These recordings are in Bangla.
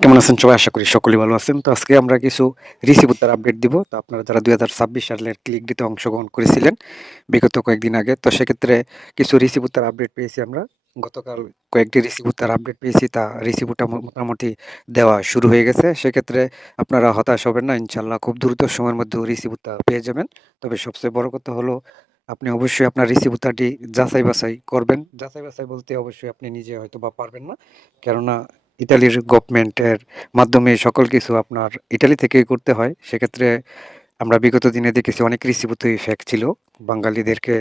কেমন আছেন সবাই? আশা করি সকলেই ভালো আছেন। তো আজকে আমরা কিছু রিসিভ উত্তর আপডেট দিব। তো আপনারা যারা ২০২৬ সালের ক্লিক দিতে অংশগ্রহণ করেছিলেন বিগত কয়েকদিন আগে, তো সেক্ষেত্রে কিছু রিসিভ উত্তর আপডেট পেয়েছি আমরা। গতকাল কয়েকটি রিসিভ উত্তর আপডেট পেয়েছি। তা রিসিভ উত্তর মোটামুটি দেওয়া শুরু হয়ে গেছে। সেক্ষেত্রে আপনারা হতাশ হবেন না। ইনশাআল্লাহ খুব দ্রুত সময়ের মধ্যে রিসিভ উত্তর পেয়ে যাবেন। তবে সবচেয়ে বড় কথা হলো আপনি অবশ্যই আপনার রিসিভ উত্তরটি যাচাই-বাছাই করবেন। যাচাই-বাছাই বলতে অবশ্যই আপনি নিজে হয়তোবা পারবেন না। কেননা ইতালির গভর্নমেন্টের মাধ্যমে সকল কিছু আপনার ইটালি থেকেই করতে হয়। সেক্ষেত্রে আমরা বিগত দিনে দেখেছি অনেক রিসিভুতই ফেক ছিল। বাঙালিদেরকে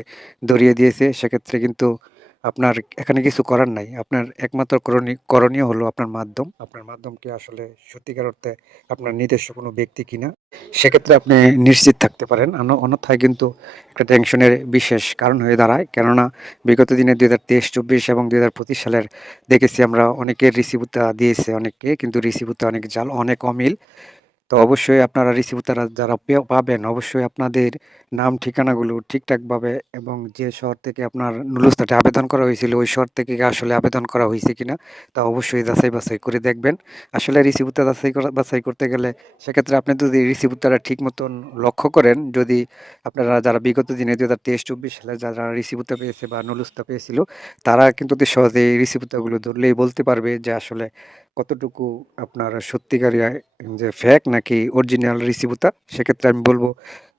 ধরিয়ে দিয়েছে। সেক্ষেত্রে কিন্তু আপনার এখানে কিছু করার নাই। আপনার একমাত্র করণীয় হলো আপনার মাধ্যম। আপনার মাধ্যমকে আসলে সত্যিকার অর্থে আপনার নিজস্ব কোনো ব্যক্তি কিনা। সেক্ষেত্রে আপনি নিশ্চিত থাকতে পারেন। অন্যথায় কিন্তু একটা টেনশনের বিশেষ কারণ হয়ে দাঁড়ায়। কেননা বিগত দিনে ২০২৩-২৪ এবং ২০২৫ সালের দেখেছি আমরা অনেকের রিসিভুতা দিয়েছে অনেককে। কিন্তু রিসিভুতা অনেক জাল, অনেক অমিল। তো অবশ্যই আপনারা রিসিভুতারা যারা পাবেন অবশ্যই আপনাদের নাম ঠিকানাগুলো ঠিকঠাকভাবে এবং যে শহর থেকে আপনার নুলুস্তাতে আবেদন করা হয়েছিল ওই শহর থেকে কি আসলে আবেদন করা হয়েছে কিনা তা অবশ্যই যাচাই-বাছাই করে দেখবেন। আসলে রিসিভুতা বাছাই করতে গেলে সেক্ষেত্রে আপনি যদি রিসিভুতাটা ঠিক মতন লক্ষ্য করেন, যদি আপনারা যারা বিগত দিনে ২০২৩-২৪ সালে যারা রিসিভুতা পেয়েছে বা নুলুস্তা পেয়েছিল, তারা কিন্তু অতি সহজেই এই রিসিভুতাগুলো ধরলেই বলতে পারবে যে আসলে কতটুকু আপনার সত্যিকারের যে ফেক নাকি অরিজিনাল রিসিভুতা। সেক্ষেত্রে আমি বলব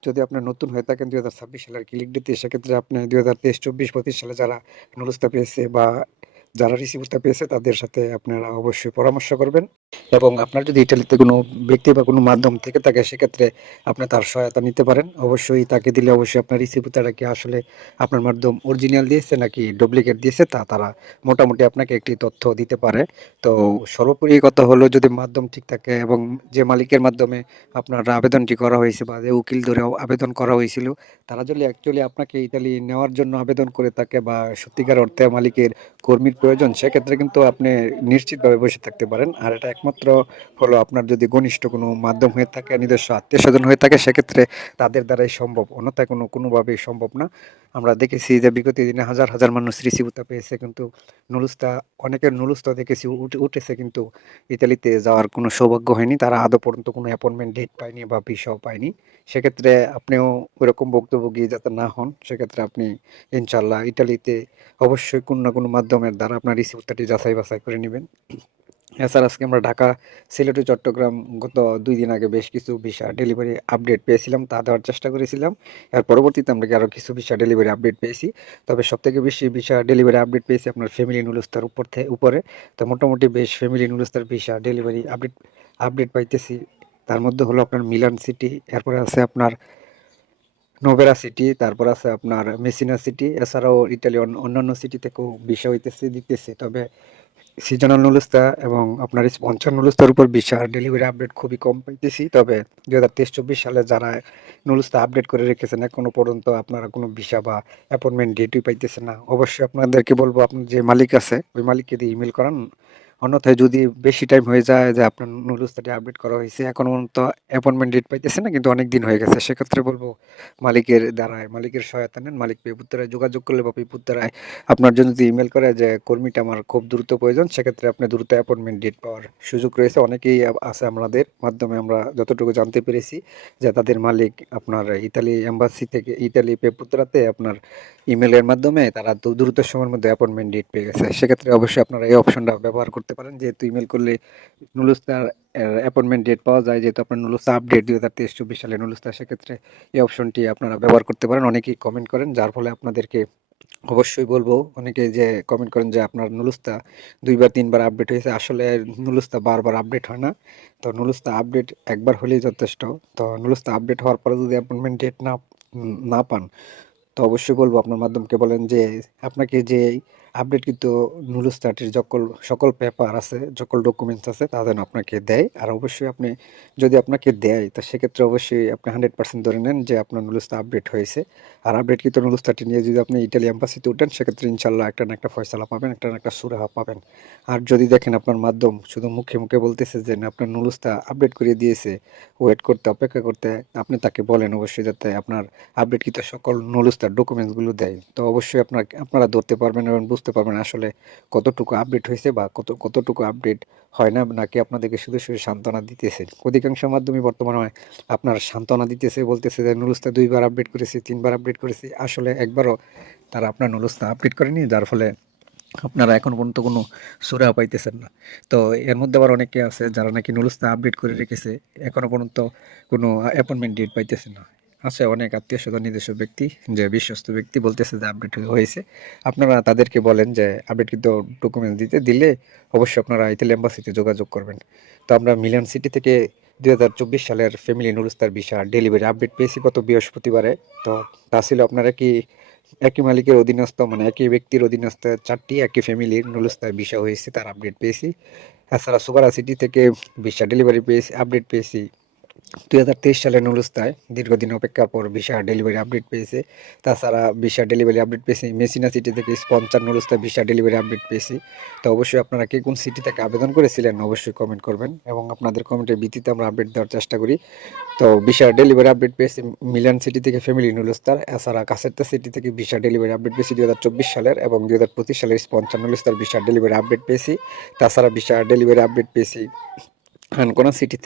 যদি আপনার নতুন হয়ে থাকেন ২০২৬ সালের ক্লিক দিতে, সেক্ষেত্রে আপনি ২০২৩, ২৪, ২৫ সালে যারা নুলুস্তা পেয়েছে বা যারা রিসিভুতা পেয়েছে তাদের সাথে আপনারা অবশ্যই পরামর্শ করবেন। এবং আপনার যদি ইটালিতে কোনো ব্যক্তি বা কোনো মাধ্যম থেকে থাকে সেক্ষেত্রে আপনি তার সহায়তা নিতে পারেন। অবশ্যই তাকে দিলে অবশ্যই আপনার রিসিভুতাটা কি আসলে আপনার মাধ্যম অরিজিনাল দিয়েছে নাকি ডুপ্লিকেট দিয়েছে তা তারা মোটামুটি আপনাকে একটি তথ্য দিতে পারে। তো সর্বোপরি কথা হলো যদি মাধ্যম ঠিক থাকে এবং যে মালিকের মাধ্যমে আপনার আবেদনটি করা হয়েছে বা যে উকিল ধরে আবেদন করা হয়েছিল, তারা যদি অ্যাকচুয়ালি আপনাকে ইতালি নেওয়ার জন্য আবেদন করে থাকে বা সত্যিকার অর্থে মালিকের কর্মীর প্রয়োজন, সেক্ষেত্রে কিন্তু আপনি নিশ্চিতভাবে বসে থাকতে পারেন। আর এটা একমাত্র হলো আপনার যদি ঘনিষ্ঠ কোনো মাধ্যম হয়ে থাকে, নিজস্ব আত্মীয়স্বজন হয়ে থাকে, সেক্ষেত্রে তাদের দ্বারাই সম্ভব। অন্যথায় কোনোভাবেই সম্ভব না। আমরা দেখেছি যে বিগত দিনে হাজার, হাজার মানুষ রিসিভুতা পেয়েছে কিন্তু নুলুস্তা অনেকের নুলুস্তা দেখেছি উঠেছে কিন্তু ইতালিতে যাওয়ার কোনো সৌভাগ্য হয়নি। তারা আদৌ পর্যন্ত কোনো অ্যাপয়েন্টমেন্ট ডেট পায়নি বা ভিসাও পায়নি। সেক্ষেত্রে আপনিও ওইরকম ভুক্তভোগী যাতে না হন, সেক্ষেত্রে আপনি ইনশাআল্লাহ ইতালিতে অবশ্যই কোনো না কোনো মাধ্যমের দ্বারা আপনার রিসিভটাটি যাচাই-বাছাই করে নিবেন। এছাড়া আজকে আমরা ঢাকা, সিলেট ও চট্টগ্রাম গত ২ দিন আগে বেশ কিছু ভিসা ডেলিভারি আপডেট পেয়েছিলাম। তা দেওয়ার চেষ্টা করেছিলাম। এর পরবর্তীতে আমরা আরো কিছু ভিসা ডেলিভারি আপডেট পেয়েছি। তবে সবথেকে বেশি ভিসা ডেলিভারি আপডেট পেয়েছি আপনার ফ্যামিলি নুলুস্তার উপরে। তো মোটামুটি বেশ ফ্যামিলি নুলুস্তার ভিসা ডেলিভারি আপডেট পাইতেছি। তার মধ্যে হলো আপনার মিলান সিটি, এরপরে আছে আপনার নোভেরা সিটি, তারপর আছে আপনার মেসিনা সিটি। এছাড়াও ইতালির অন্যান্য সিটি থেকেও ভিসা দিতেছে। তবে সিজনাল নুলুস্তা এবং আপনার স্পঞ্চার নুলুস্তার উপর ভিসার ডেলিভারি আপডেট খুবই কম পাইতেছি। তবে ২০২৩-২৪ সালে যারা নুলুস্তা আপডেট করে রেখেছেন এখনো পর্যন্ত আপনারা কোনো ভিসা বা অ্যাপয়েন্টমেন্ট ডেটই পাইতেছেন না। অবশ্যই আপনাদেরকে বলবো আপনার যে মালিক আছে ওই মালিককে দিয়ে ইমেইল করান। অন্যথায় যদি বেশি টাইম হয়ে যায় যে আপনার নুডলসটা আপডেট করা হয়েছে এখনো পর্যন্ত অ্যাপয়েন্টমেন্ট ডেট পাইতেছে না কিন্তু অনেক দিন হয়ে গেছে, সেক্ষেত্রে বলবো মালিকের সহায়তা নেন। মালিক পেপুত্তরায় যোগাযোগ করলে বা পেপুত্তরায় আপনার জন্য যদি ইমেল করে যে কর্মীটা আমার খুব দ্রুত প্রয়োজন, সেক্ষেত্রে আপনি দ্রুত অ্যাপয়েন্টমেন্ট ডেট পাওয়ার সুযোগ রয়েছে। অনেকেই আছে আমাদের মাধ্যমে আমরা যতটুকু জানতে পেরেছি যে তাদের মালিক আপনার ইতালি এম্বাসি থেকে ইতালি পেপুত্তরাতে আপনার ইমেলের মাধ্যমে তারা দ্রুত সময়ের মধ্যে অ্যাপয়েন্টমেন্ট ডেট পেয়ে গেছে। সেক্ষেত্রে অবশ্যই আপনারা এই অপশনটা ব্যবহার করতে পারেন, যেহেতু ইমেল করলে নুলুস্তার অ্যাপয়েন্টমেন্ট ডেট পাওয়া যায়, যেহেতু আপনার নুলুস্তা আপডেট ২০২৩-২৪ সালে নুলুস্তা, সেক্ষেত্রে এই অপশনটি আপনারা ব্যবহার করতে পারেন। অনেকেই কমেন্ট করেন যার ফলে আপনাদেরকে অবশ্যই বলবো, অনেকে যে কমেন্ট করেন যে আপনার নুলুস্তা ২ বার ৩ বার আপডেট হয়েছে। আসলে নুলুস্তা বারবার আপডেট হয় না। তো নুলুস্তা আপডেট একবার হলেই যথেষ্ট। তো নুলুস্তা আপডেট হওয়ার পরে যদি অ্যাপয়েন্টমেন্ট ডেট না পান, তো অবশ্যই বলবো আপনার মাধ্যমকে বলেন যে আপনাকে যে আপডেট কিন্তু নুলুস্তাটির সকল পেপার আছে, সকল ডকুমেন্টস আছে তা যেন আপনাকে দেয়। আর অবশ্যই আপনি যদি আপনাকে দেয় তো সেক্ষেত্রে অবশ্যই আপনি 100% ধরে নেন যে আপনার নুলুস্তা আপডেট হয়েছে। আর আপডেটকৃত নুলুস্তাটি নিয়ে যদি আপনি ইটালি এম্বাসিতে উঠেন সেক্ষেত্রে ইনশাল্লাহ একটা না একটা ফয়সালা পাবেন, একটা না একটা সুরাহা পাবেন। আর যদি দেখেন আপনার মাধ্যম শুধু মুখে মুখে বলতেছে যে না আপনার নুলুস্তা আপডেট করে দিয়েছে, ওয়েট করতে অপেক্ষা করতে, আপনি তাকে বলেন অবশ্যই যাতে আপনার আপডেটকৃত সকল নুলুস্তার ডকুমেন্টস গুলো দেয়। তো অবশ্যই আপনারা ধরতে পারবেন এবং বুঝতে বুঝতে পারবেন আসলে কতটুকু আপডেট হয়েছে বা কতটুকু আপডেট হয় না, নাকি আপনাদেরকে শুধু সান্ত্বনা দিতেছে। অধিকাংশ মাধ্যমে বর্তমানে আপনার সান্ত্বনা দিতেছে, বলতেছে যে নুরুস্তা ২ বার আপডেট করেছি, ৩ বার আপডেট করেছি। আসলে একবারও তারা আপনার নুরুস্তা আপডেট করেনি, যার ফলে আপনারা এখন পর্যন্ত কোনো সুরা পাইতেছেন না। তো এর মধ্যে আবার অনেকে আছে যারা নাকি নুরুস্তা আপডেট করে রেখেছে, এখনো পর্যন্ত কোনো অ্যাপয়েন্টমেন্ট ডেট পাইতেছে না। আছে অনেক আত্মীয়স্বজন নিজস্ব ব্যক্তি, যে বিশ্বস্ত ব্যক্তি বলতেছে যে আপডেট হয়েছে। আপনারা তাদেরকে বলেন যে আপডেট কিন্তু ডকুমেন্ট দিলে অবশ্যই আপনারা ইতালি এম্বাসিতে যোগাযোগ করবেন। তো আমরা মিলান সিটি থেকে ২০২৪ সালের ফ্যামিলি নুরুস্তার ভিসা ডেলিভারি আপডেট পেয়েছি গত বৃহস্পতিবারে। তো তা ছিল আপনারা কি একই মালিকের অধীনস্থ, মানে একই ব্যক্তির অধীনস্থ ৪টি একই ফ্যামিলির নুরুস্তার ভিসা হয়েছে, তার আপডেট পেয়েছি। এছাড়া সুবারা সিটি থেকে ভিসা ডেলিভারি পেয়েছি, আপডেট পেয়েছি ২০২৩ সালের নুরুস্তায় দীর্ঘদিন অপেক্ষার পর ভিসা ডেলিভারি আপডেট পেয়েছে। তাছাড়া ভিসা ডেলিভারি আপডেট পেয়েছি মেসিনা সিটি থেকে স্পন্সর নুরুস্তায় ভিসা ডেলিভারি আপডেট পেয়েছি। তো অবশ্যই আপনারা কে কোন সিটি থেকে আবেদন করেছিলেন অবশ্যই কমেন্ট করবেন, এবং আপনাদের কমেন্টের ভিত্তিতে আমরা আপডেট দেওয়ার চেষ্টা করি। তো ভিসা ডেলিভারি আপডেট পেয়েছি মিলান সিটি থেকে ফ্যামিলি নুরুস্তার। এছাড়া কাসেরতা সিটি থেকে ভিসা ডেলিভারি আপডেট পেয়েছি ২০২৪ সালের, এবং ২০২৫ সালের স্পন্সর নুরুস্তার ভিসা ডেলিভারি আপডেট পেয়েছি। তাছাড়া ভিসা ডেলিভারি আপডেট পেয়েছি আনকোনা সিটি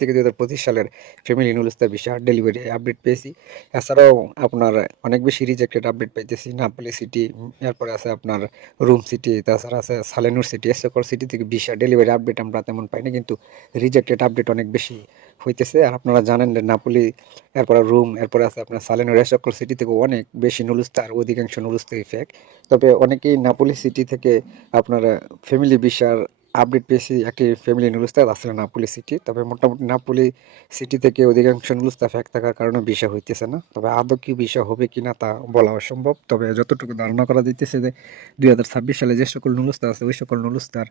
থেকে ২০২৫ সালের ফ্যামিলি নুরুস্তার ভিসা ডেলিভারি আপডেট পেয়েছি। এছাড়াও আপনার অনেক বেশি রিজেক্টেড আপডেট পাইতেছি নাপোলি সিটি, এরপরে আছে আপনার রুম সিটি, তাছাড়া আছে সালেনুর সিটি। এ সকল সিটি থেকে ভিসা ডেলিভারি আপডেট আমরা তেমন পাইনি, কিন্তু রিজেক্টেড আপডেট অনেক বেশি হইতেছে। আর আপনারা জানেন যে নাপোলি, এরপরে রুম, এরপরে আছে আপনার সালেনুর, এ সকল সিটি থেকে অনেক বেশি নুরুস্তা, আর অধিকাংশ নুরুস্তাই ফেক। তবে অনেকেই নাপোলি সিটি থেকে আপনার ফ্যামিলি ভিসার আপডেট পেয়েছি, একটি ফ্যামিলি নুরুস্তা আসলে নাপোলি সিটি। তবে মোটামুটি নাপোলি সিটি থেকে অধিকাংশ নুরুস্তা ফেক থাকার কারণে ভিসা হইতেছে না। তবে আদৌ কি ভিসা হবে কিনা তা বলা অসম্ভব। তবে যতটুকু ধারণা করা যাইতেছে যে ২০২৬ সালে যে সকল নুরুস্তা আছে, ওই সকল নুরুস্তার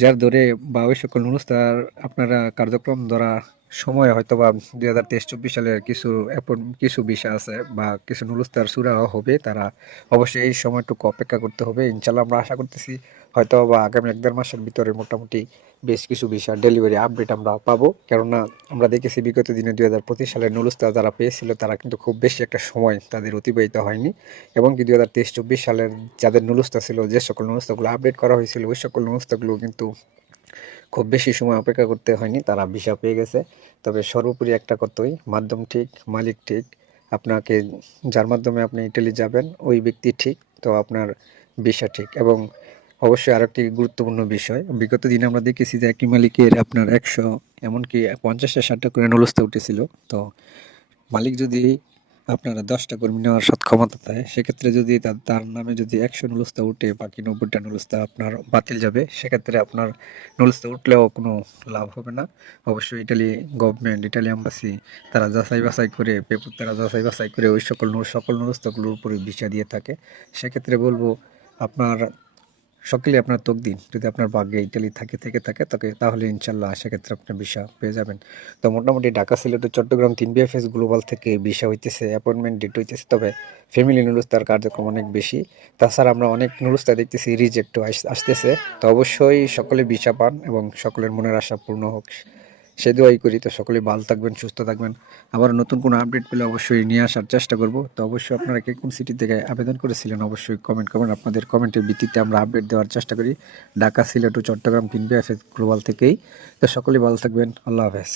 যার ধরে বা ওই সকল নুরুস্তার আপনারা কার্যক্রম ধরা সময় হয়তো বা ২০২৩-২৪ সালের কিছু বিষয় আছে বা কিছু নুরুস্তার সুরা হবে, তারা অবশ্যই এই সময়টুকু অপেক্ষা করতে হবে। ইনশাল্লাহ আমরা আশা করতেছি হয়তো বা আগামী ১-১.৫ মাসের ভিতরে মোটামুটি বেশ কিছু বিষয় ডেলিভারি আপডেট আমরা পাবো। কেননা আমরা দেখেছি বিগত দিনে ২০২৫ সালের নুরুস্তা যারা পেয়েছিল তারা কিন্তু খুব বেশি একটা সময় তাদের অতিবাহিত হয়নি, এবং কি ২০২৩-২৪ সালের যাদের নুরুস্তা ছিল, যে সকল নুরুস্তাগুলো আপডেট করা হয়েছিল, ওই সকল নুরুস্তাগুলো কিন্তু খুব বেশি সময় অপেক্ষা করতে হয়নি, তারা ভিসা পেয়ে গেছে। তবে সর্বোপরি একটা কথাই, মাধ্যম ঠিক মালিক ঠিক। আপনাকে যার মাধ্যমে আপনি ইটালি যাবেন ওই ব্যক্তি ঠিক, তো আপনার ভিসা ঠিক। এবং অবশ্যই আরেকটি গুরুত্বপূর্ণ বিষয়, বিগত দিনে আমরা দেখেছি যে একই মালিকের আপনার ১০০ এমনকি ৫০টা ৬০টা করে নুরুস্তা উঠেছিল। তো মালিক যদি আপনারা ১০টা কর্মী নেওয়ার সক্ষমতা দেয়, সেক্ষেত্রে যদি তার নামে যদি ১০০ নুরুস্তা উঠে বাকি ৯০টা নুরুস্তা আপনার বাতিল যাবে, সেক্ষেত্রে আপনার নুরুস্তা উঠলেও কোনো লাভ হবে না। অবশ্যই ইটালি গভর্নমেন্ট, ইটালি এম্বাসি তারা যাচাই বাছাই করে, পেপার তারা যাচাই বাছাই করে ওই সকল নুরুস্তাগুলোর উপরে ভিসা দিয়ে থাকে। সেক্ষেত্রে বলবো আপনার সকলেই আপনার তকদির, যদি আপনার ভাগ্যে ইটালি থেকে থাকে তাহলে ইনশাল্লাহ সেক্ষেত্রে আপনি ভিসা পেয়ে যাবেন। তো মোটামুটি ঢাকা, সিলেট ও চট্টগ্রাম ৩ বিএফএস গ্লোবাল থেকে ভিসা হইতেছে, অ্যাপয়েন্টমেন্ট ডেট হইতেছে। তবে ফ্যামিলি নুরুস্তার কার্যক্রম অনেক বেশি। তাছাড়া আমরা অনেক নুরুস্তা দেখতেছি রিজেক্টও আসতেছে। তো অবশ্যই সকলে ভিসা পান এবং সকলের মনের আশা পূর্ণ হোক, সে দোয়াই করি। তো সকলেই ভালো থাকবেন, সুস্থ থাকবেন। আবার নতুন কোনো আপডেট পেলে অবশ্যই নিয়ে আসার চেষ্টা করব। তো অবশ্যই আপনারা কে কোন সিটি থেকে আবেদন করেছিলেন অবশ্যই কমেন্ট করবেন। আপনাদের কমেন্টের ভিত্তিতে আমরা আপডেট দেওয়ার চেষ্টা করি ঢাকা, সিলেট ও চট্টগ্রাম ৩ বিএফএস গ্লোবাল থেকেই। তো সকলেই ভালো থাকবেন। আল্লাহ হাফেজ।